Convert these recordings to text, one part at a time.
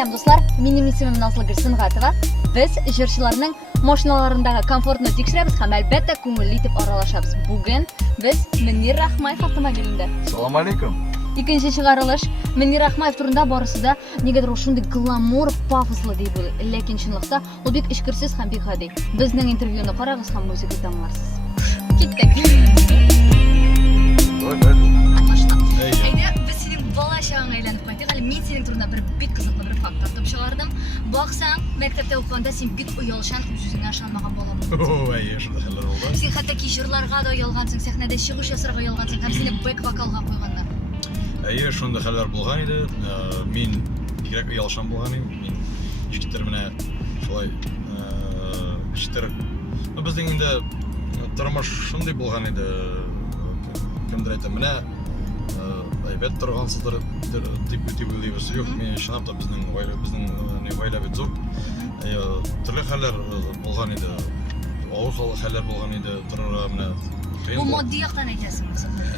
Сәлем достар, менің исемім Назлы Гүлсімғатова. Біз жыршыларының машиналарындағы комфортны текшіреміз һәм әлбәттә көңілле итеп аралашабыз. Бүген біз Мөнир Рахмаев автомобилендә. Салам алейкум. Икенче чыгарылыш Мөнир Рахмаев турында барысы да нигәдер шундый гламур, пафослы дип уйлый. Ләкин чынлыкта ул бик эчкерсез һәм бик гади. Безнең интервьюны карагыз һәм музыка тыңларсыз. Киттек. Әйдә, біз сенің бала шағыңа әйләнеп кайттык. Әле мен сенің турында бір бик кызыклы бір факт тапып чыгардым. Баксаң, мәктәптә укыганда син бик оялчан, үзеңә ышанмаган бала булдың. Әйе, шундай хәлләр булды. Син хәтта җырларга да оялгансың, сәхнәдә чыгыш ясарга оялгансың, һәм сине бэк вокалга куйганнар. Әйе, шундай хәлләр булган иде. Мин бигрәк оялчан булган идем. Мин ишектер менә шулай ишектер. Безнең инде тормыш шундый булган иде. Кемдер әйтә, менә әйбәт торгансыдыр дип уйлыйбыз. Юк, мен чынлап та безнең гаилә бит зур. Төрле хәлләр булган иде. Авыр хәлләр булган иде. Торырга менә Бу матди яктан әйтәсең.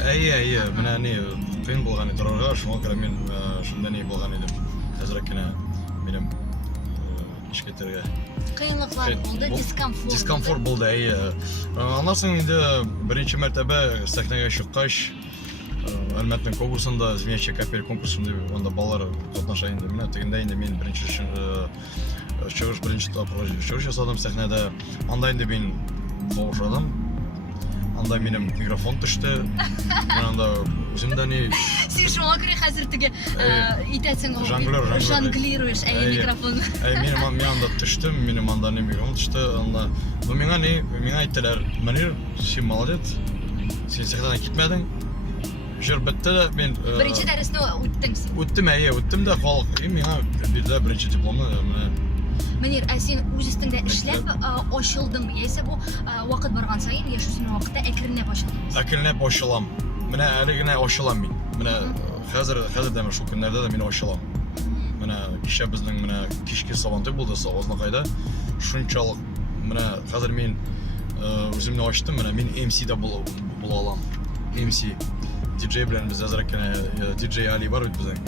Әйе, менә ни кыен булган иде торырга. Шуңа күрә мин шунда ни булган идем. Хәзер кенә минем ишкетергә Кыенлыклар булды, дискомфорт. Дискомфорт булды, әйе. Аннан соң инде беренче мәртәбә сәхнәгә чыккач, Әлмәтнең конкурсында, Звенячий капель конкурсында анда балалар катнаша инде. Менә тегендә инде мин беренче чыгыш ясадым сәхнәдә. Анда инде мин каушадым. Анда минем микрофон төште. Мен анда үземдә ни Син шуңа күрә хәзер теге итәсең ул. Жонглируешь, микрофон. Мен анда төштем, минем анда ни микрофон төште. Анда миңа әйттеләр, Мөнир, син молодец. Син сәхнәдән китмәдең. Җыр бетте дә, мин Беренче дәресне үттең син. Үттем дә халык. Миңа бирде беренче дипломны. Мөнир, син үз өстеңдә эшләп ачылдың. Яисә бу вакыт барган саен, яшүсен вакытта әкренләп ачылдың. Әкренләп ачылам. Менә әле генә ачылам мин. Менә хәзер дә шул көннәрдә дә мин ачылам. Менә кичә безнең менә кичке сабантуй булды Савознакайда. Шунчалык менә хәзер мин үземне ачтым. Менә мин MC дә була алам. MC DJ белән без әзрәк кенә DJ Али бар бит безнең.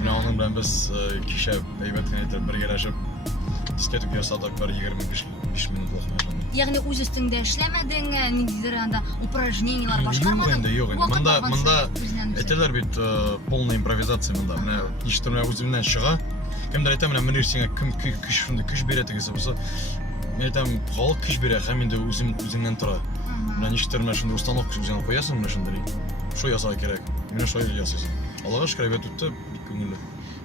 Менә аның белән без кичә әйбәт кенә итеп бергәләшеп дискотека ясадык, 25 минутлык. Ягъни үз өстеңдә эшләмәдең, ниндидер анда упражнениялар башкармадың. Юк, монда әйтәләр бит полная импровизация монда. Менә ништер менә үземнән чыга. Кемдер әйтә, менә Мөнир сиңа кем көч бирә тегесе булса, мен әйтәм, халык көч бирә, һәм инде үзеңнән тора. Менә ништер менә шундый установка үзеңә куясың, менә шундый. Шул ясарга кирәк. Менә шулай ясыйсың. Аллага шөкер, әйбәт үтте, бик күңелле.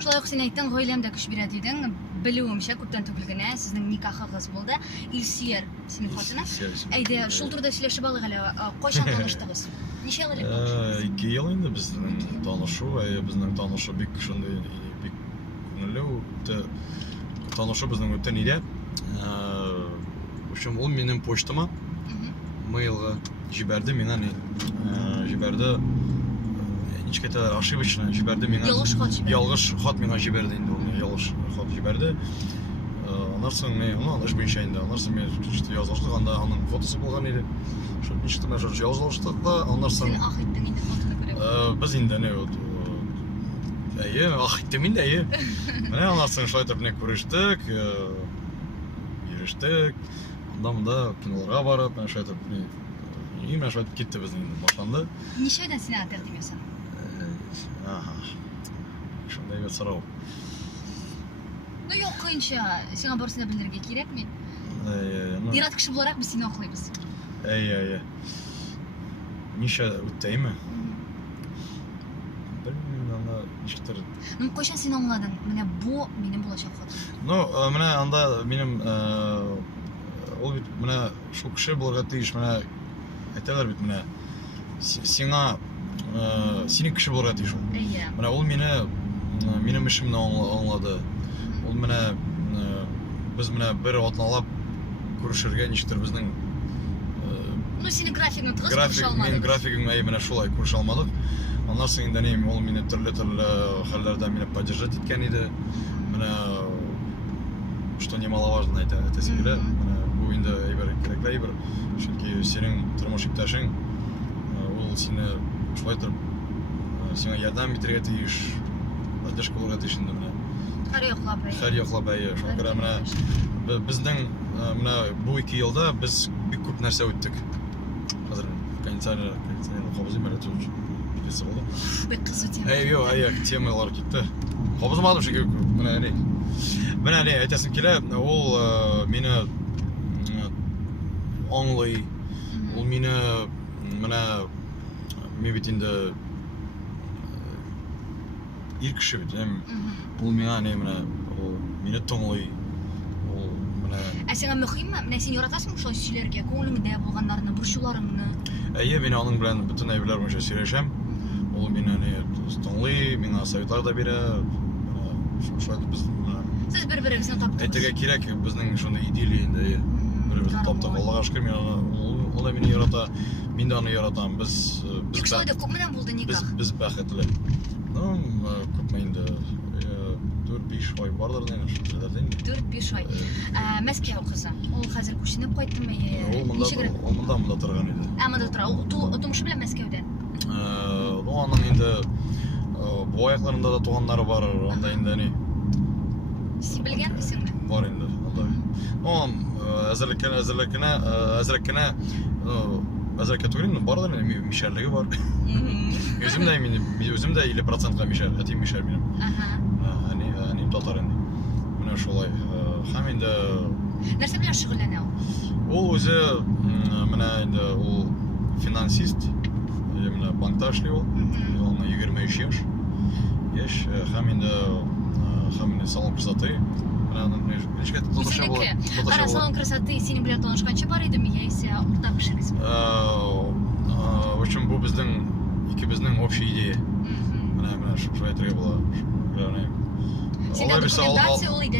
Шулай ук син әйттең, гаиләмдә көч бирә дидең. Белүемчә, күптән түгел генә сезнең никахыгыз булды. Илсөяр синең хатына. Әйдә, шул турыда сөйләшеп алыйк әле. Кайчан таныштыгыз? Ничә ел элек таныштыгыз? 2 ел инде безнең танышу бик шундый бик күңелле үтте. Танышу безнең үткән иде. В общем, ул минем почтама мейлга җибәрде миңа җибәрде. Ничкәтә ошибочно җибәрде миңа. Ялгыш хат миңа җибәрде инде ул. Ялгыш хат җибәрде. Аннан соң мен эш буенча инде. Аннан соң мен язылыштык, анда аның фотосы булган иде. Шул ничек мен язылыштык да, аннан соң Син ах иттең инде фотоны күреп. Без инде ах иттем инде, Менә аннан соң шулай итеп күрештек, йөрештек. Анда киноларга барып, менә шулай итеп менә шулай китте безнең инде башланды. Ничә айдан сине тәкъдим ясадың? Шундай бит сорау. Ну юк, кыйынча, сиңа барысын да белергә кирәкми. Ират кеше буларак без сине аклыйбыз. Әйе. Ничә үттеме? Белмим, анда ничектер. Ну кайчан син аңладың? Менә бу минем булачак хатыным. Менә анда минем ул бит менә шул кеше булырга тиеш, менә әйтәләр бит менә сиңа синең кеше булырга тиеш ул. Әйе. Менә ул минем эшемне аңлады. Ул менә без менә бер атналап күрешергә ничектер безнең Ну синең графигың тыгыз күрешә алмадык. Мен графигым менә шулай күрешә алмадык. Аннан соң инде ул мине төрле хәлләрдә мине поддержать иткән иде. Менә что немаловажно әйтәсе килә. Менә бу инде кирәкле әйбер. Чөнки синең тормыш иптәшең ул сине шулай итеп сиңа ярдәм итәргә тиеш, поддержка булырга тиеш инде менә. Хәр яклап әйе. Шуңа менә безнең менә бу 2 елда без бик күп нәрсә үттек. Хәзер кондиционер кабызым әле түгел. Бик булды. Бик кызу тема. Әйе, темалар китте. Кабызмадым шуңа менә не әйтәсем килә, ул мине аңлый. Ул мине менә мен бит инде ир кеше бит. Ул миңа менә ул мине тыңлый. Ул менә Сиңа мөһимме? Менә син яратасың шул сөйләргә, күңелеңдә булганнарны, борчуларыңны. Әйе, мин аның белән бөтен әйберләр буенча сөйләшәм. Ул мине тыңлый, миңа советлар да бирә. Шулай без Сез бер-берегезне таптыгыз. әйтергә кирәк, безнең шундый идиллия инде. Бер-беребезне таптык. Аллага шөкер, ул да мине ярата, мин дә аны яратам. Без Шулай да күпмедән булды никах? Без бәхетле. Күпме инде 4-5 ай бардыр инде шулардан. 4-5 ай. Мәскәү кызы. Ул хәзер күченеп кайттымы? Ул монда торган иде. Монда тора. Ул тумышы белән Мәскәүдән. Аның инде бу аякларында да туганнары бар, анда инде Син белгән дисеңме? бар инде анда. Әзерлеккә түгел, бар да мишәрлеге бар. Үзем дә 50%-ка мишәр, әтим мишәр минем. Әним татар инде. Менә шулай. Һәм инде Нәрсә белән шөгыльләнә ул? ул үзе менә инде ул финансист. Менә банкта эшли ул. Ул 23 яшь. Һәм инде салон красоты. Менә салон красоты синең белән танышканчы бар идеме, яисә уртак эшегез? В общем, бу безнең икебезнең общий идея. Менә шулай әйтергә була. Синдә документация ул иде.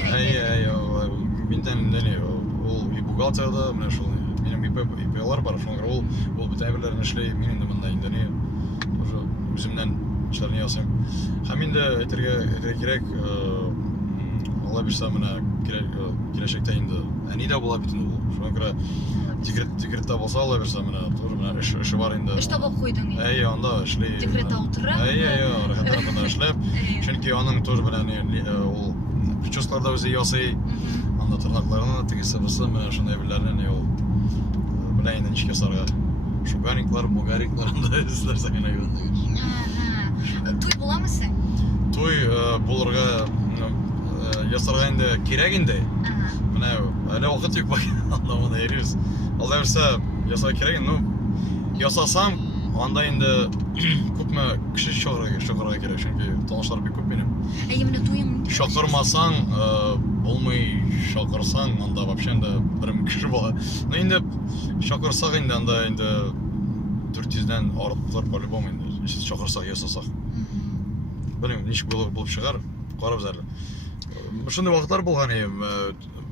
Миндән ул и бухгалтерда, менә шул минем ИПлар бар, шуңа ул бөтен әйберләрне эшли, мин инде монда инде уже үземнән эшләрне ясыйм. Һәм инде әйтергә кирәк, Алла бирсә менә киләчәктә инде әни дә була бит инде ул. Шуңа күрә декретта булса, Алла бирсә менә эше бар инде. Эш табып куйдың. Анда эшли. Декретта утыра. Рәхәтләнеп эшләп. Чөнки аның тоже белән ул прическаларда үзе ясый. Анда тырнакларны тегесе булса, менә шундый әйберләрне ул белән инде ничек ясарга. Шугариклар, могариклар анда эзләр сәгенә юнды. Туй буламы син? Туй булырга ясарга инде кирәк инде. Менә әле вакыт юк бак. Анда моны йөрибез. Алла бирсә ясарга кирәк, ясасам, анда инде күпме кеше чакырырга кирәк, чөнки танышлар бик күп минем. Менә туйым. Чакырмасаң, булмый, чакырсаң, анда вообще инде 1000 кеше була. Инде чакырсак инде анда инде 400-дән артык по-любому инде. Сез чакырсак, ясасак. Белмим, ничек булып чыгар, карабыз әле. Шундый вакытлар булган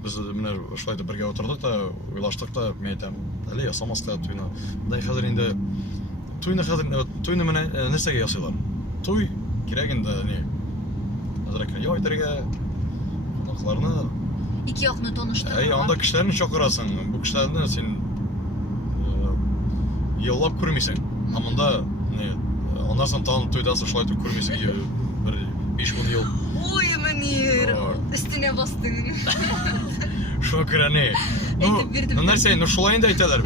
без менә шулай да бергә утырдык та, уйлаштык та, мен әйтәм, әле ясамаска туйны. Монда хәзер инде туйны менә нәрсәгә ясыйлар? Туй кирәк инде хәзер яй итәргә, конакларны. Ике якны таныштырырга. Анда кешеләрне чакырасың. Бу кешеләрне син еллап күрмисең. Монда аннан соң танып туйдасың, шулай туй күрмисең. Бер 5-10 ел. Ой, Мөнир, өстенә бастың. Шуңа күрә нәрсә, шулай инде әйтәләр.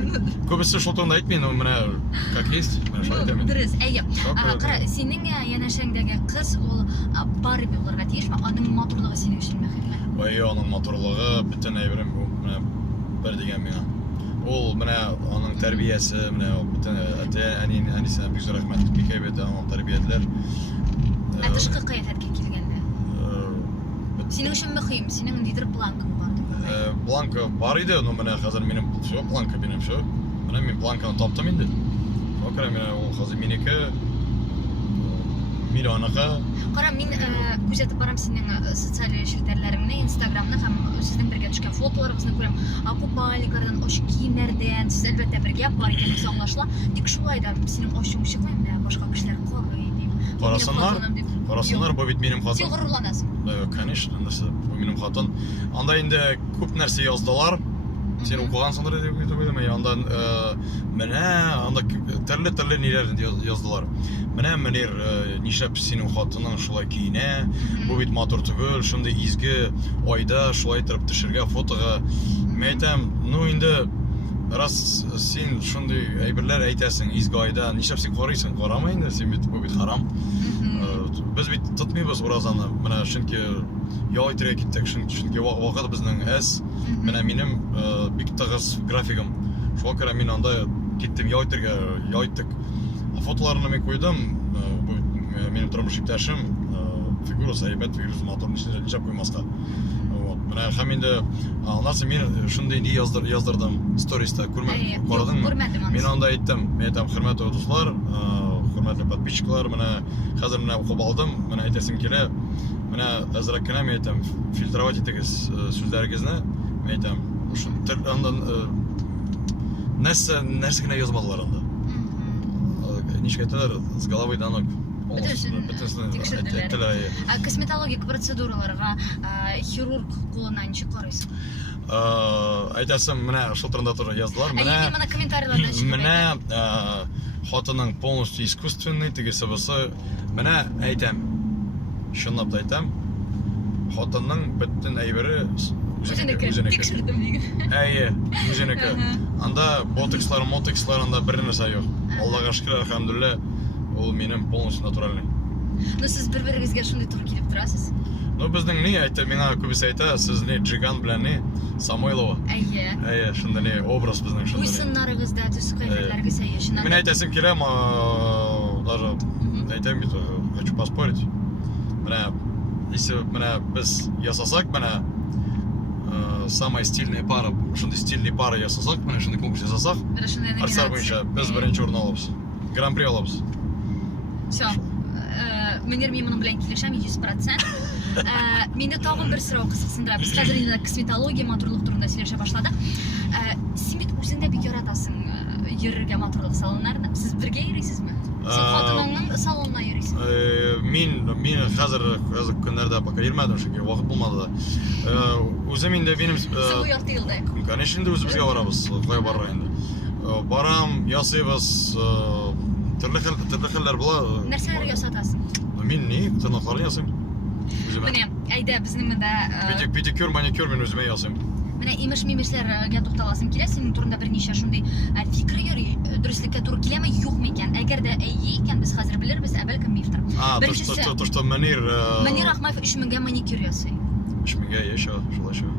Күбесе шул турында әйтмәй, менә как есть, менә шулай әйтәм. Дөрес, әйе. Кара, синең янәшәңдәге кыз ул Барби булырга тиешме? Аның матурлыгы синең өчен мөһимме? Ой, аның матурлыгы бөтен әйберем менә бер дигән миңа. Ул менә аның тәрбиясе, менә бөтен әнисенә бик зур рәхмәт. Бик әйбәт аның тәрбиятләр. Тышкы кыяфәткә килгәндә. Синең өчен мөһим, синең ниндидер планкаң бар. Планка бар иде, менә хәзер минем всё планка минем всё. Менә мин планканы таптым инде. Окра менә ул хәзер минеке. Миллионга. Кара, мин күзәтеп барам синең социаль челтәрләреңне, Instagramны һәм сезнең бергә төшкән фотоларыгызны күрәм. Купальниклардан, оч киемнәрдән, сез әлбәттә бергә бар икәнегез аңлашыла. Тик шулай да синең ачуң чыкмый, менә башка кешеләр карый дип. Карасыннар, бу бит минем хатын. Син горурланасың. Конечно, бу минем хатын. Анда инде күп нәрсә яздылар. Сен укыгансыңдыр дип уйлыйм. Анда менә анда Төрле нелерді яздылар. Менер нишләп синең хатының шулай киенә, бу бит матур түгел, шундый изге айда шулай торып төшергә фотога. Мен әйтәм, ну инде раз син шундый әйберләр әйтәсең изге айда, нишләп син карыйсың? Карама инде, син бит бу бит харам. Без бит тотмыйбыз уразаны. Менә чөнки ял итәргә киттек, чөнки вакыт безнең әз. Менә минем бик тыгыз графигым. Шуңа күрә мин анда киттем ял иттек. Фотоларны мен куйдым. Бу минем тормыш иптәшем, фигурасы әйбәт, фигурасы матур, нишләп куймаска. Вот. Менә һәм инде аннан мин шундый ди яздырдым сториста, күрдеңме? Мин анда әйттем, хөрмәтле дуслар, хөрмәтле подписчиклар, менә хәзер менә укып алдым, менә әйтәсем килә. Менә әзрәк кенә мен әйтәм, фильтровать итегез сүзләрегезне. Мен әйтәм, шу андан нәрсә генә язмадылар анда. Ничек әйтәләр, с головы до ног. Тикшерделәр. Косметологик процедураларга хирург кулынан ничек карыйсың? Әйтәсем, менә шул турында тоже яздылар. Менә комментарийлардан чыгып. Менә хатының полностью искусственный, тегесе булса, менә әйтәм. Шунлап та әйтәм. Хатының бөтен әйбере үзенеке. Тикшердем диген. Үзенеке. Анда ботокслар, анда бер нәрсә юк. Аллага шөкер, әлхәмдүлиллә, ул минем полностью натуральный. Ну сез бер-берегезгә шундый туры килеп торасыз. Ну безнең ни әйтә, миңа күбесе әйтә, сез ни Джиган белән ни Самойлова. Шунда ни образ безнең шунда. Уйсыннарыгызда, төс кыяфәтләрегез шунда. Мин әйтәсем килә, даже әйтәм бит, хочу поспорить. Менә если менә без ясасак, менә самая стильная пара, шундай стильный пара ясасак, менә шундай конкурс ясасак, Арсар буенча без беренче урын алабыз. Гран-при алабыз. Все. Менә мин моның белән килешәм 100%. Мине тагын бер сорау кызыксындыра. Без хәзер инде косметология, матурлык турында сөйләшә башладык. Син бит үзең дә бик яратасың йөрергә матурлык салоннарында. Сез бергә йөрисезме? Син хатыныңның салонына йөрисең. Мин хәзер көннәрдә пока йөрмәдем, чөнки вакыт булмады да. Үзем инде минем Сез бу ярты елда. Конечно, инде үзебезгә барабыз, кая барырга инде. Барам, ясыйбыз, төрле хәлләр була. Нәрсәләр ясатасың? Мин ни, тырнакларны ясыйм. Менә, әйдә безнең монда педикюр, маникюр мин үземә ясыйм. Менә имеш-мимешләргә тукталасым килә, синең турында берничә шундый фикер йөри, дөреслеккә туры киләме, юкмы икән? Әгәр дә әйе икән, без хәзер белербез, ә бәлкем мифтер. То что Манир Ахмаев 3000-гә маникюр ясый. 3000-гә яшә, шулай шул.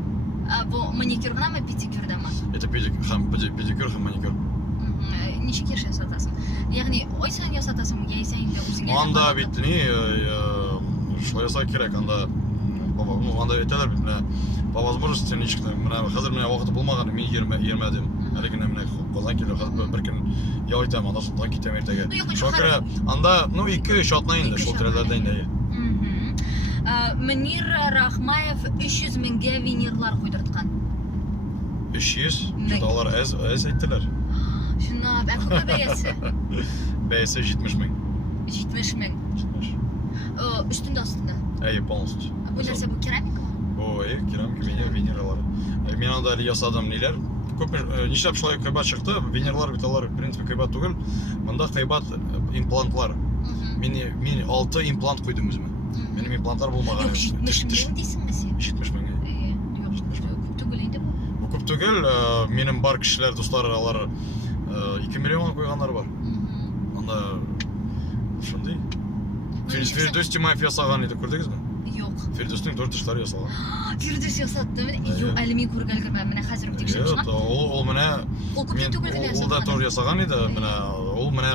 Бу маникюр гынамы, педикюр дәме? Это педикюр һәм маникюр. Ничек ясатасың? Ягъни ай сайын ясатасың, яисә инде үзеңә. Анда бит ни, шулай ясак кирәк, анда әйтәләр бит, менә по возможности ничек, менә хәзер менә вакыты булмаган, мин йөрмәдем. Әле генә менә Казан килеп, хәзер бер көн ял итәм, аннан соң китәм иртәгә. Шуңа күрә анда, 2-3 атна инде, шул тирәләрдә инде. Менир Рахмаев 300 меңгә винерлар куйдырткан. 300? Алар әз әйттеләр. Шуна, күпме бәясе? Бәясе 70 мең. 70 мең. Üstünde астында. Полностью. Бу нәрсә бу керамика? Бу керамика, винерлар. Мен анда ясадым ниләр. Күп нишләп шулай кыйбат чыкты? Винерлар бит алар в принципе кыйбат түгел. Монда кыйбат имплантлар. Мин 6 имплант куйдым үземә. Минем имплантлар булмаган. 70 мең дисеңме син? 70 мең. Күп түгел инде бу. Бу күп түгел. Минем бар кешеләр, дуслар, алар 2 миллион куйганнар бар. Анда шундый. Фирдус Тимаев ясаган иде, күрдегезме? Юк. Фирдустың 4 эшләре ясаган. Фирдус ясатты. Юк, әле мин күргән генә, менә хәзер үк тикшереп чыгам. Ул менә ул да тоже ясаган иде, менә ул менә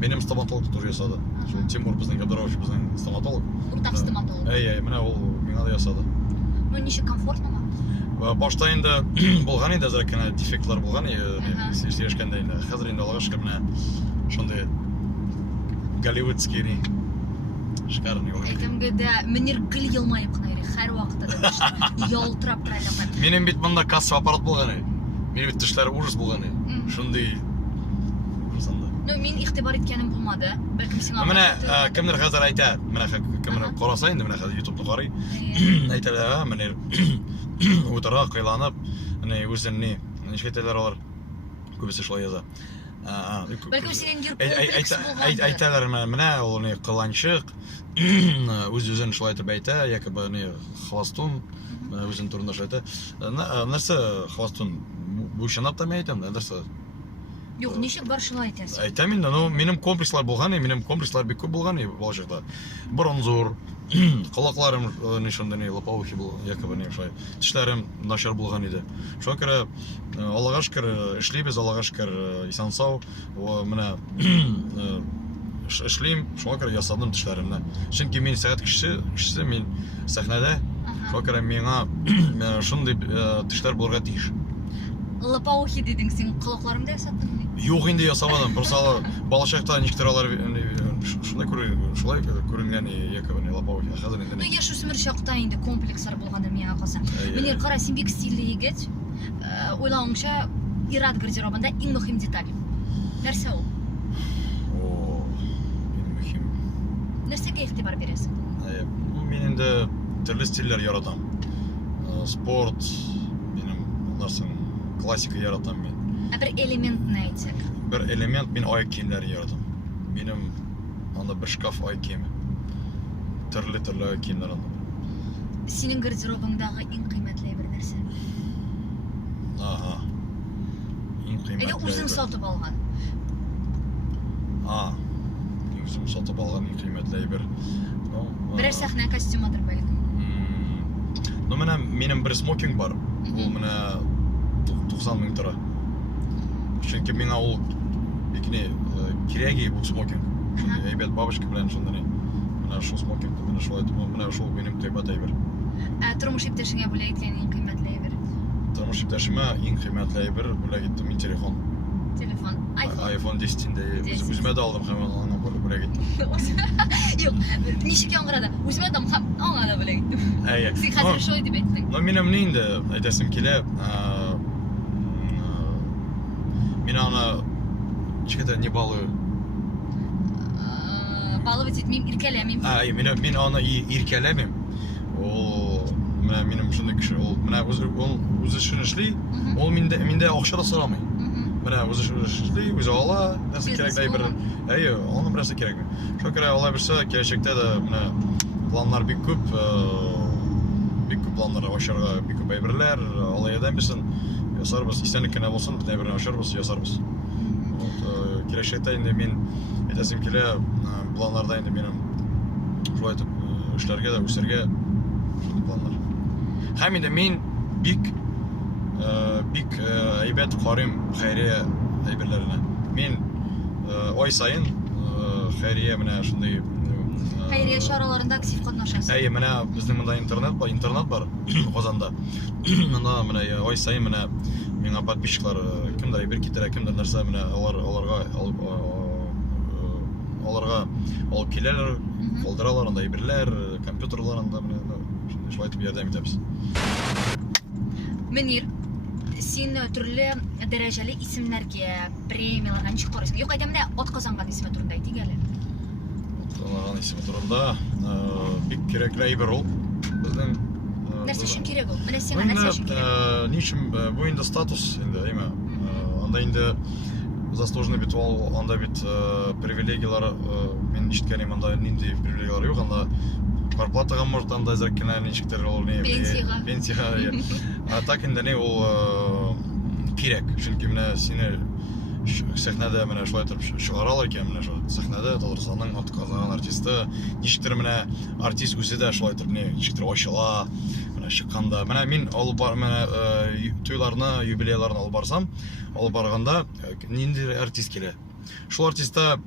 минем стоматолог тоже ясады. Шул Тимур безнең Габдарович безнең стоматолог. Уртак стоматолог. Менә ул миңа да ясады. Ну ничек, комфортнымы? Башта инде булган иде, әзрәк кенә дефектлар булган иде, сөйләшкәндә инде. Хәзер инде Аллага шөкер менә шундый голливудский шикарный ул. Әйтәмгә дә Менир гел елмаеп кына йөри, һәр вакытта да ялтырап тора икән. Минем бит монда касса аппарат булган иде. Минем бит тешләре ужас булган иде. Шундый ужасанда. Ну мин игътибар иткәнем булмады. Бәлкем сиңа. Менә кемнер хәзер әйтә, менә кемнер караса инде, менә хәзер YouTube-ны карый. Әйтәләр, Менир утыра кыйланып, менә үзен ни, ничек әйтәләр алар? Күбесе шулай яза. Бәлкім сенің комплекс болғанды. Айталар менә ул не кыланчык, үз-үзен шулай итеп әйтә, якобы не хвастун, үзен турында шулай әйтә. Нәрсә хвастун? Бу чынлап та мен әйтәм, нәрсә? Юк, ничек бар шулай әйтәсең? Әйтәм инде, минем комплекслар булган, минем комплекслар бик күп булган балачакта. Борын зур, колакларым нишонда не лопоухи был, якобы не шулай. Тешләрем начар булган иде. Шуңа күрә Аллага шөкер эшлибез, Аллага шөкер исән сау. Менә эшлим, шуңа күрә ясадым тешләремне. Чөнки мин сәгать кешесе, мин сәхнәдә. Шуңа күрә миңа шундый тешләр булырга тиеш. Лапаухи дедең син, колакларыңда ясаттыңмы? Юк инде ясамадым. Просто балачакта ничектер алар шулай күренгән якобы не лапаухи. Хәзер инде. Яшь үсмер чакта инде комплекслар булгандыр миңа калса. Менә кара, син бик стильле егет. Уйлавыңча, ир-ат гардеробында иң мөһим деталь. Нәрсә ул? Иң мөһим. Нәрсәгә игътибар бирәсең? Мин инде төрле стильләр яратам. Спорт, минем нәрсәң классика яратам мин. Бер элементны әйтсәк. Бер элемент мин аяк киемнәре яратам. Минем анда бер шкаф аяк киеме. Төрле аяк киемнәр анда. Синең гардеробыңдагы иң кыйммәтле бер нәрсә. Иң кыйммәтле. Әйдә үзең сатып алган. Үзем сатып алган иң кыйммәтле бер. Берәр сәхнә костюмыдыр бәлкем. Менә минем бер смокинг бар. Ул менә 90 мең тора. Чөнки миңа ул бикне кирәге бу смокинг. Шундый әйбәт бабушка белән шундый. Менә шул смокинг, менә шулай менә шул минем кыйммәт әйбер. Тормыш иптәшеңә бүләк иткән иң кыйммәтле әйбер. Тормыш иптәшемә иң кыйммәтле әйбер бүләк иттем мин телефон. Телефон. iPhone 10-дә үземә дә алдым һәм аны бүләк иттем. Юк, ничек яңгырады? Үземә дә аңа да бүләк иттем. Син хәзер шулай дип әйттең. Минем инде әйтәсем килә. Мин аны ничектер не балую. Балывать итмим, иркәләмим. Мин аны иркәләмим. Ул менә минем шундый кеше, ул менә үзе эшен эшли, ул миндә акча да сорамый. Менә үзе эшли, үзе ала, нәрсә кирәк дә бер. Аны берсе кирәк. Шуңа күрә алай берсе киләчәктә дә менә планнар бик күп планнар ашарга, бик күп әйберләр, алай адәм бишен ясарбыз, исәнлек кенә булсын, әйбер ашарбыз, ясарбыз. Киләчәктә инде мин әйтәсем килә, планнарда инде минем шулай итеп эшләргә дә үсәргә шундый планнар. Һәм инде мин бик әйбәт карыйм хәйрия әйберләренә. Мин ай сайын хәйрия менә шундый хәйрия чараларында актив катнашасың. Менә безнең монда интернет бар Казанда. Монда менә ай сайын менә миңа подписчиклар кемдер әйбер китерә, кемдер нәрсә менә аларга алып киләләр, калдыралар анда әйберләр, компьютерларында менә шулай итеп ярдәм итәбез. Мөнир, син төрле дәрәҗәле исемнәргә, премияларга ничек карыйсың? Юк, әйтәм дә атказанган исеме турында әйтик әле. Атказанган исеме турында бик кирәкле әйбер ул. Безнең нәрсә өчен кирәк ул? Менә сиңа нәрсә өчен кирәк? Ничем бу инде статус инде, әйме. Анда инде заслуженный бит ул, анда бит привилегиялар мен ишеткәнем, анда нинди привилегиялар юк, анда зарплатага может анда зәккенә ничектер ул не пенсияга. Так инде не ул кирәк. Чөнки менә сине сәхнәдә менә шулай итеп чыгаралар икән, менә шул сәхнәдә Татарстанның атказанган артисты, ничектер менә артист үзе дә шулай итеп ничектер ачыла, менә чыкканда. Менә мин алып бар, менә туйларны, юбилейларны алып барсам, алып барганда нинди артист килә. Шул артистта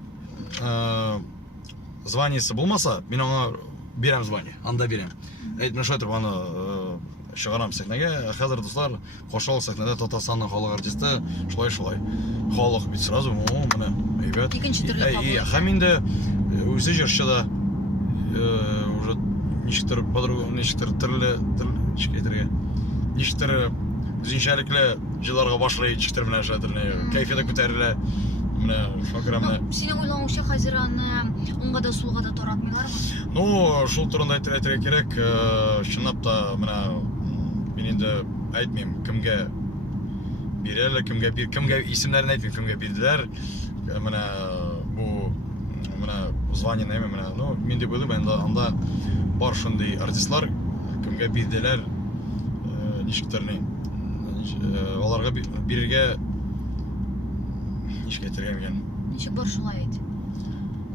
званиесе булмаса, мин аңа бирәм звание, анда бирәм. Әйтмә шулай итеп аны чыгарам сәхнәгә. Хәзер дуслар, кошал сәхнәдә Татарстанның халык артисты, шулай. Халык бит сразу, менә әйбәт. Икенче төрле халык. Һәм инде үзе җырчы да уже ничектер төрле ничектер үзенчәлекле җырларга башлый, ничектер менә шәтәрне кайфиятә күтәрелә. Менә шакырамны. Синең уйлавыңча хәзер аны уңга да сулга да таратмыйлармы? Шул турында әйтергә кирәк, чынлап та менә мин инде әйтмим кемгә бирәләр, кемгә исемнәрен әйтмим, кемгә бирделәр. Менә бу звание неме менә, ну мин дип уйлыйм, анда бар шундый артистлар, кемгә бирделәр, ничектер ни, аларга бирергә ничек әйтергә микән? Ничек бар шулай әйт?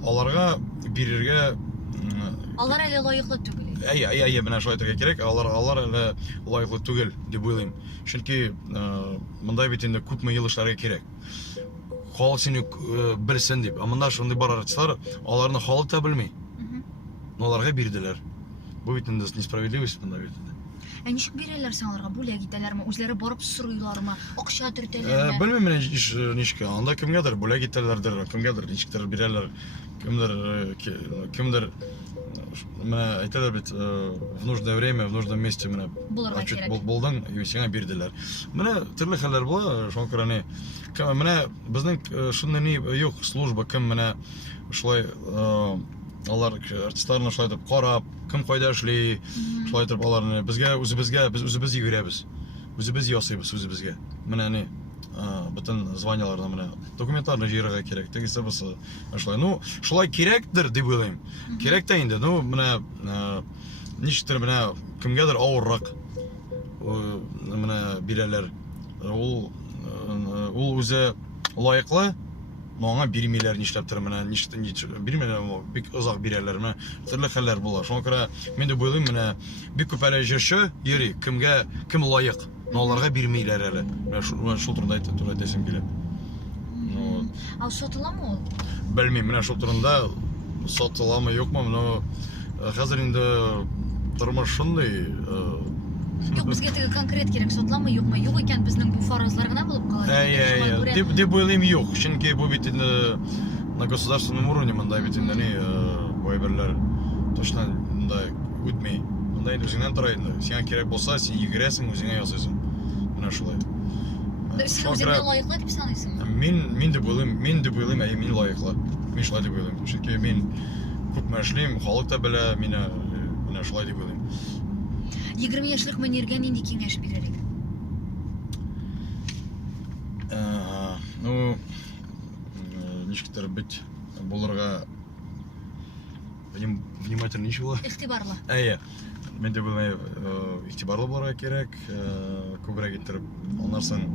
Аларга бирергә Алар әле лаеклы түгел. әйе, менә шулай әйтергә кирәк. Алар әле лаеклы түгел дип уйлыйм. Чөнки монда бит инде күпме ел эшләргә кирәк. Халык сине белсен дип. Монда шундый бар артистлар, аларны халык та белми. Но аларга бирделәр. Бу бит инде несправедливость монда бит. Ничек бирәләр син аларга? Бүләк итәләрме? Үзләре барып сорыйлармы? Акча төртәләрме? Белмим менә ничек. Анда кемгәдер бүләк итәләрдер, кемгәдер ничектер бирәләр. Кемдер менә әйтәләр бит, в нужное время, в нужном месте менә Булырга кирәк. булдың, сиңа бирделәр. Менә төрле хәлләр була, шуңа күрә ни. Менә безнең шундый ни юк, служба кем менә шулай алар артистларны шулай итеп карап, кем кайда эшли, шулай итеп аларны без үзебез йөгерәбез. Үзебез ясыйбыз үзебезгә. Менә ни бөтен званияларны менә документларны җыярга кирәк. Тегесе бусы шулай. Ну, шулай кирәктер дип уйлыйм. Кирәк тә инде. Ну, менә ничектер менә кемгәдер авыррак менә бирәләр. Ул үзе лаеклы, но аңа бирмиләр нишләптер менә бирмиләр, бик озак бирәләр. Менә төрле хәлләр була. Шуңа күрә мин дип уйлыйм, менә бик күп әле җырчы йөри, кем лаек. Но аларга бирмиләр әле. Менә шул турында әйтәсем килә. Ну, Сатыламы ул? белмим, менә шул турында сатыламы, юкмы, но хәзер инде тормыш шундый. Юк, безгә теге конкрет кирәк, сатыламы, юкмы? Юк икән, безнең бу фаразлар гына булып кала. Дип уйлыйм, юк. Чөнки бу бит инде на государственном уровне монда бит инде ни бу әйберләр точно монда үтми. Монда инде үзеңнән тора инде. Сиңа кирәк булса, син йөгерәсең, үзеңә ясыйсың. Менә шулай. Син үзеңне лаеклы дип саныйсыңмы? Мин дип уйлыйм, мин лаеклы. Мин шулай дип уйлыйм. Чөнки мин күпме эшлим, халык та белә мине, менә шулай дип уйлыйм. 20 яшьлек Мөниргә нинди киңәш бирер идең? Ну, ничектер бит булырга внимательный чула. Игътибарлы. Әйе. Мен дип уйлыйм, игътибарлы булырга кирәк, күбрәк иттереп. Аннан соң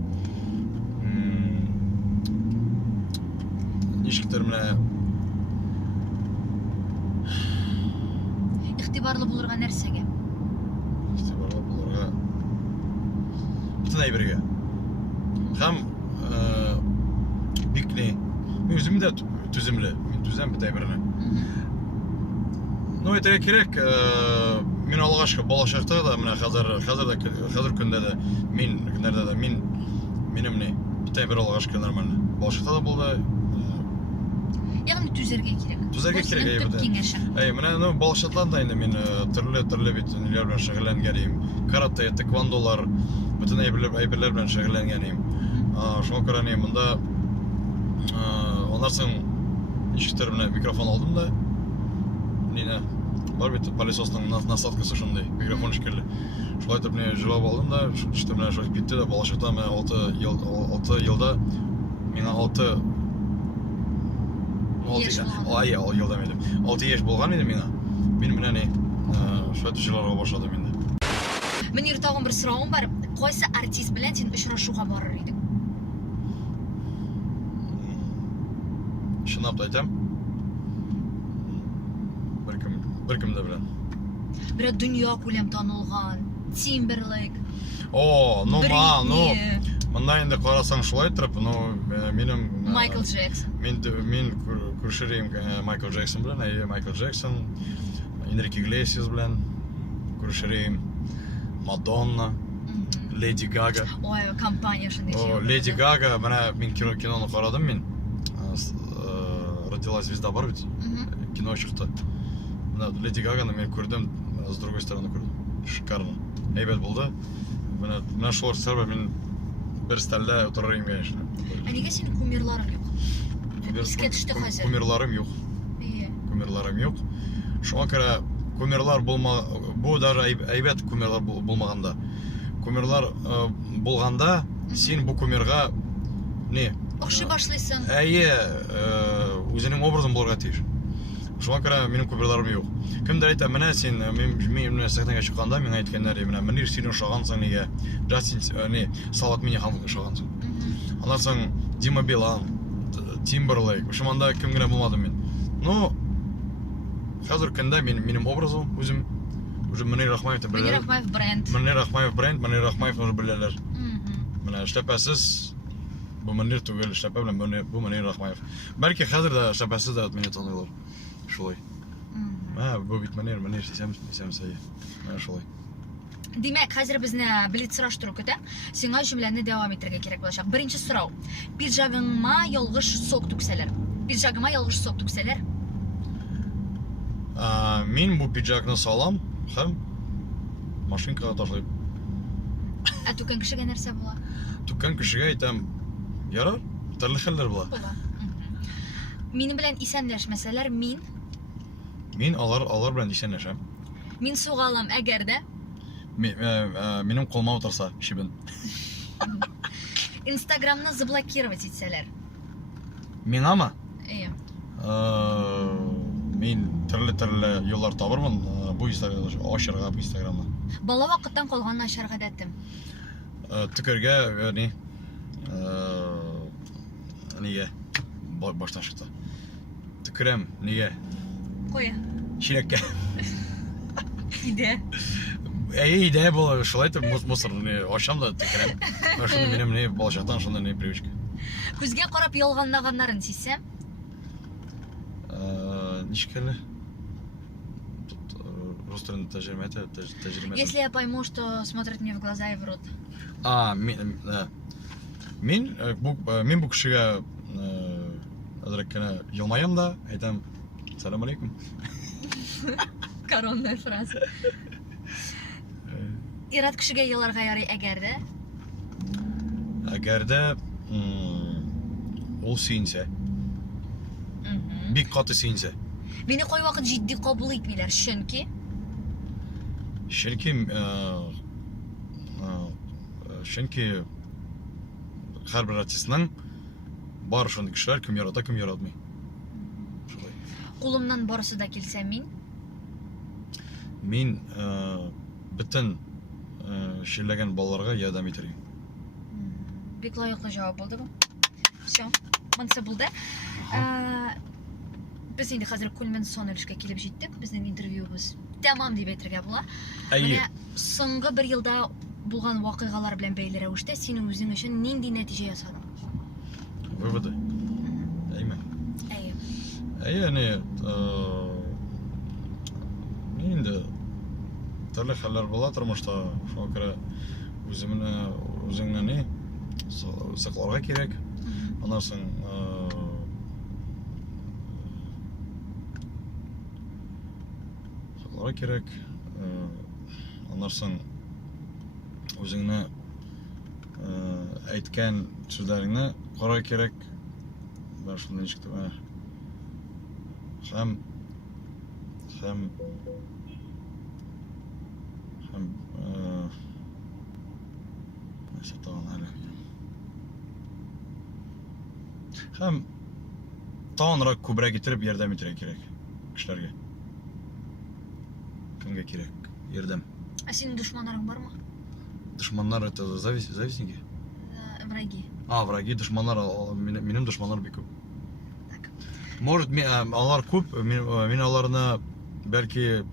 ничектер менә Игътибарлы булырга нәрсәгә? игътибарлы булырга бөтен әйбергә. Һәм бик ни, мин үзем дә түземле, мин түзәм бит әйберне. Ну, әйтергә кирәк, мин алгашкы балачакта да, менә хәзер көндә дә, көннәрдә дә минем ни, бит әйбер алгашкы нормально. Балачакта да булды. Ягъни түзәргә кирәк. Түзәргә кирәк әйбердә. Менә ну балачактан да инде мин төрле бит ниләр белән шөгыльләнгәнем. Карате, тэквондолар, бөтен әйберләр белән шөгыльләнгәнем. Шуңа күрә ни монда аннан соң ничектер менә микрофон алдым да, Нине бар бит пылесосның насадкасы шундый, микрофон шикелле. Шулай итеп менә җылап алдым да, шулай менә шулай битте дә балачакта менә 6 елда миңа 6 елда идем. 6 яшь булган иде миңа. Мин менә ни шулай җыларга башладым инде. Мөнир, тагын бер соравым бар. Кайсы артист белән син очрашуга барыр идең? Чынлап та әйтәм. Беркем дә белән. Бер дөнья күләм танылган, Timberlake. Монда инде карасаң шулай торып, минем Майкл Джексон. Мин күрешерим Майкл Джексон белән, Майкл Джексон, Энрике Иглесиас белән күрешерим, Мадонна, Леди Гага. Ой, компания шундый. Леди Гага, менә мин киноны карадым мин. Родилась звезда бар бит. Кино чыкты. Леди Гаганы мен күрдем, с другой стороны күрдем. Шикарно. Әйбәт булды. Менә шулар сәбәп мин бер стәлдә утырырым, конечно. Нигә синең кумирларың юк? Искә төште хәзер. Кумирларым юк. Кумирларым юк. Шуңа күрә кумирлар бу даже әйбәт кумирлар булмаганда. Кумирлар булганда сен бұл кумирға не Оқши башлайсың. өзінің образын болырға тиіш. Шуңа көре менің кумирларым жоқ. Кімдер айтты, міне сен мен сахнаға шыққанда мен айтқандар, міне Мөнир сен ұшағансың неге, Джастин Салават менен хам ұшағансың. Андан соң Дима Билан, Тимберлейк, ошаманда кім генә болмады мен. Но қазір күнде менің образым өзім уже Мөнир Рахмаевты Мөнир білер. Рахмаев бренд. Мөнир Рахмаев бренд, Мөнир Рахмаев уже білерлер. Менә эшләпәсез bu Мөнир түгел, эшләпә белән bu Мөнир Рахмаев. Бәлки хәзер дә эшләпәсез дә мине таныйлар. Шулай. Бу бит Мөнир дисәм сәя. Шулай. Димәк, хәзер безне блиц сораштыру көтә. Сиңа җөмләне дәвам итәргә кирәк булачак. Беренче сорау. Пиджагыңа ялгыш сок түксәләр. Пиджагыма ялгыш сок түксәләр. Мин бу пиджакны салам һәм машинкага ташлыйм. Ә түкән кешегә нәрсә була? Түккән кешегә әйтәм, ярар, төрле хәлләр була. Була. Минем белән исәнләшмәсәләр, Мин алар белән исәнләшәм. Мин сугалам әгәр дә Минем колыма утырса, шибен. Инстаграмны заблокировать итсәләр. Миңамы? Мин төрле юллар табырмын бу ашырга бу Инстаграмны. Бала вакыттан калган начар гадәтем. Төкергә, нигә баштан чыкты. Төкерәм, нигә? Кая? Чиләккә. Иде. Идея була, шулай итеп мусор ашам да төкерәм. Шуны минем балачактан шундый привычка. Күзгә карап ялганлаганнарын сизсәм, Ничек рус телендә тәҗрибә. если я пойму, что смотрит мне в глаза и в рот. Мин бу кешегә әзрәк кенә елмаям да, әйтәм, салам алейкум. Коронная фраза. Ират кешегә еларга ярый Әгәр дә ул сөенсә, бик каты сөенсә. Мине кайвакыт җитди кабул итмиләр, чөнки һәрбер артистның бар шундый кешеләр, кем ярата, кем яратмый. Шулай. Кулымнан барысы да килсә Мин бөтен шилләгән балаларга ярдәм итәргә. Бик лайыклы җавап булды бу. Всё, монысы булды. Без инде хәзер күлмен сон өлешкә килеп җиттек. Безнең интервьюбыз тәмам дип әйтергә була. Менә соңгы бер елда булган вакыйгалар белән бәйле рәвештә син үзең өчен нинди нәтиҗә ясадың? Выводы. Инде төрле хәлләр була тормышта, шуңа күрә үзеңне сакларга кирәк. Аннан соң сакларга кирәк. Аннан соң үзеңне әйткән сүзләреңне карарга кирәк. Бер шундый ничек тә һәм тагынрак күбрәк итеп ярдәм итәргә кирәк кешеләргә. Кемгә кирәк ярдәм? Синең душманларың бармы? Душманнар это завистники? Враги. Враги, душманнар, минем душманнар бик күп. Может, алар күп, мин аларны бәлки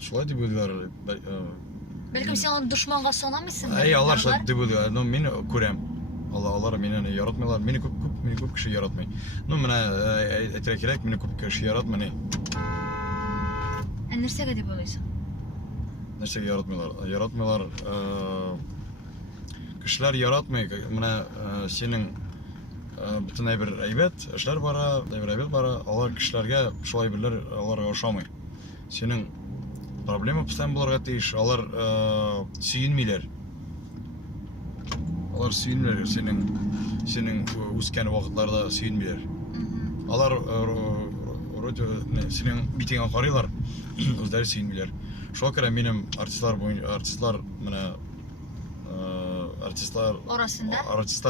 шулай дип уйлыйлар. Бәлкем син аны душманга санамыйсың. Алар шулай дип уйлыйлар, но мин күрәм. Алар мине яратмыйлар, мине күп кеше яратмый. Ну, менә әйтергә кирәк, мине күп кеше яратмый. Нәрсәгә дип уйлыйсың? Нәрсәгә яратмыйлар? Яратмыйлар. Кешеләр яратмый, менә синең бөтен әйбер әйбәт, эшләр бара, әйбәт бара, алар кешеләргә шулай әйберләр аларга ошамый. Синең проблема постоянно булырга тиеш, алар сөенмиләр. Алар сөенмиләр, синең үскән вакытларда сөенмиләр. Алар синең битеңә карыйлар, үзләре сөенмиләр. Шуңа күрә минем артистлар менә артистлар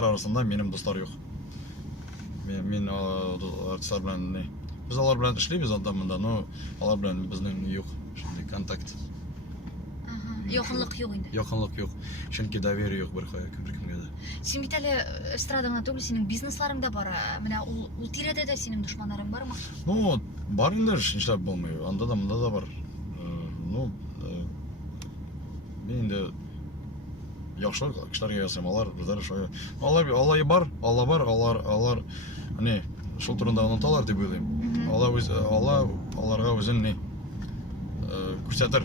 арасында минем дуслар юк. Мин артистлар белән без алар белән эшлибез анда-монда, но алар белән безнең юк шундый контакт. Якынлык юк инде. Якынлык юк. Чөнки доверие юк беркемгә дә. Син бит әле эстрадаңда түгел, синең бизнесларың да бар. Менә ул тирәдә дә синең дошманнарың бармы? Ну, бар инде, нишләп булмый. Анда да, монда да бар. Ну, мин инде яхшы кешеләргә ясыйм, алар бездә шулай. Алла бар, алар не шул турында оныталар дип уйлыйм. Аларга үзен не күрсәтер.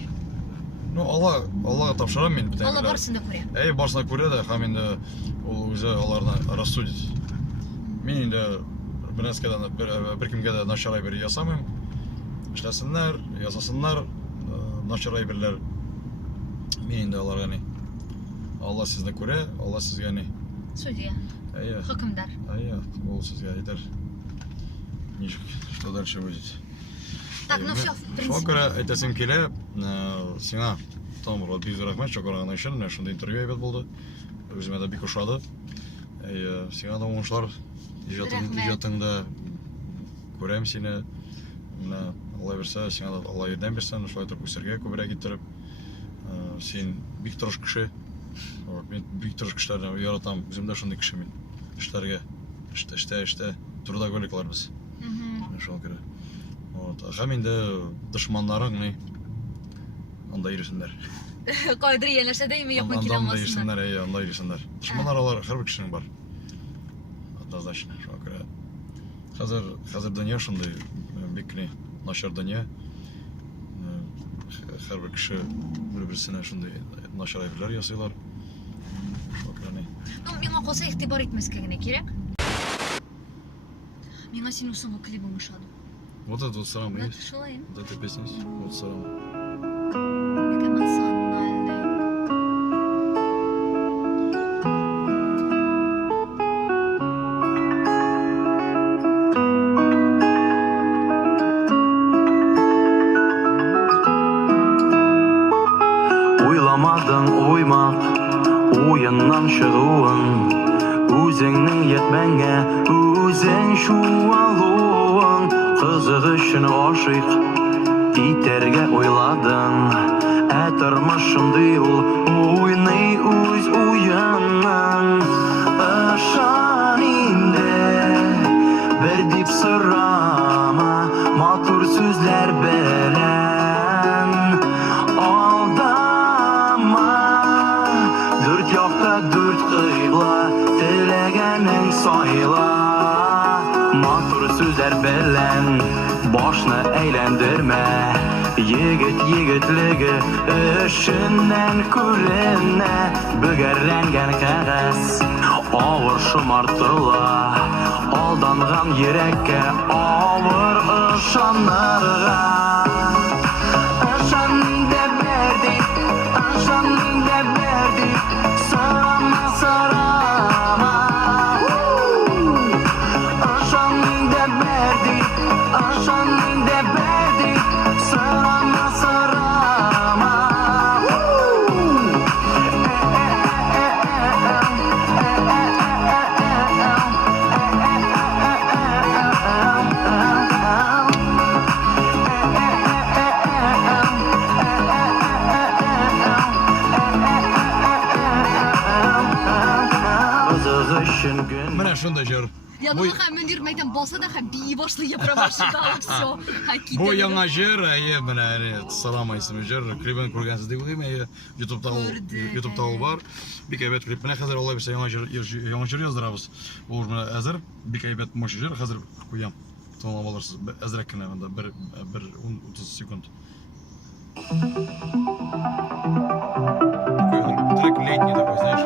Ну, Аллага тапшырам мин битен. Алла барсын да күрә. Барсына күрә дә, һәм инде ул үзе аларны рассудит. Мин инде бернәрскәдән беркемгә дә начар әйбер ясамыйм. Эшләсеннәр, ясасыннар, начар әйберләр. Мин инде аларга не. Алла сезне күрә, Алла сезгә не. Судья. Хөкемдар. Ул сезгә әйтер. Ничек, что дальше будет? Так, ну все, в принципе. Шуңа күрә әйтәсем килә, сиңа Томыр, бик рәхмәт чакырган өчен, шундый интервью әйбәт булды. Үземә дә бик ошады. Сиңа да уңышлар иҗатыңда күрәм сине. Менә Алла берсә, сиңа да Алла ярдәм берсен, шулай итеп үсәргә күбрәк иттереп. Син бик тырыш кеше. Мин бик тырыш кешеләрне яратам. Үзем дә шундый кеше мин. Эшләргә, эштә трудоголиклар без. Шуңа күрә. Һәм инде дошманнарың не анда йөрсеннәр. Кайдыр янәшә дәйме якын килә алмасыннар. Анда йөрсеннәр. Дошманнар алар һәрбер кешенең бар. Однозначно, шуңа күрә. Хәзер дөнья шундый бик не начар дөнья. Һәрбер кеше бер-берсенә шундый начар әйберләр ясыйлар. Шуңа күрә не. Ну, миңа калса игътибар итмәскә генә кирәк. Миңа синең соңгы клибың ошады. Вот это вот самое Да, есть. шулай. Вот эта песня есть. Вот самое. Бик эмоциональный. Уйламадың уймак, уйыннан чыгуын, үзеңнең йәтмәңгә, үзең шуалуың, кызык өчен ашыйк, итәргә уйладың, тормыш шундый ул, уйный үз уйыннан, ышан инде, бер дип сорама, матур сүзләр белән, Дүрт якта дүрт кыйбла, теләгәнең сайла. Матур сүзләр белән башны әйләндермә. Егетлеге эшеннән күренә. Бөгәрләнгән кәгазь авыр шомартыла. Алданган йөрәккә авыр ышанырга. Менә шундай җыр. Я думаю, һәм мөдир мәйдан баса да һәм бии башлый yapramашыда всё. Бу яңа җыр, менә Салама исемле җыр. Клибын күргәнсез дип уйлыйм. YouTube'да ул бар. Бик әйбәт клип. Менә хәзер Алла берсә яңа җыр яздырабыз. Ул менә әзер, бик әйбәт мощь җыр. Хәзер куям. Тыңлап алырсыз. Әзрәк кенә анда 1-30 секунд. Трек летний такой, знаешь.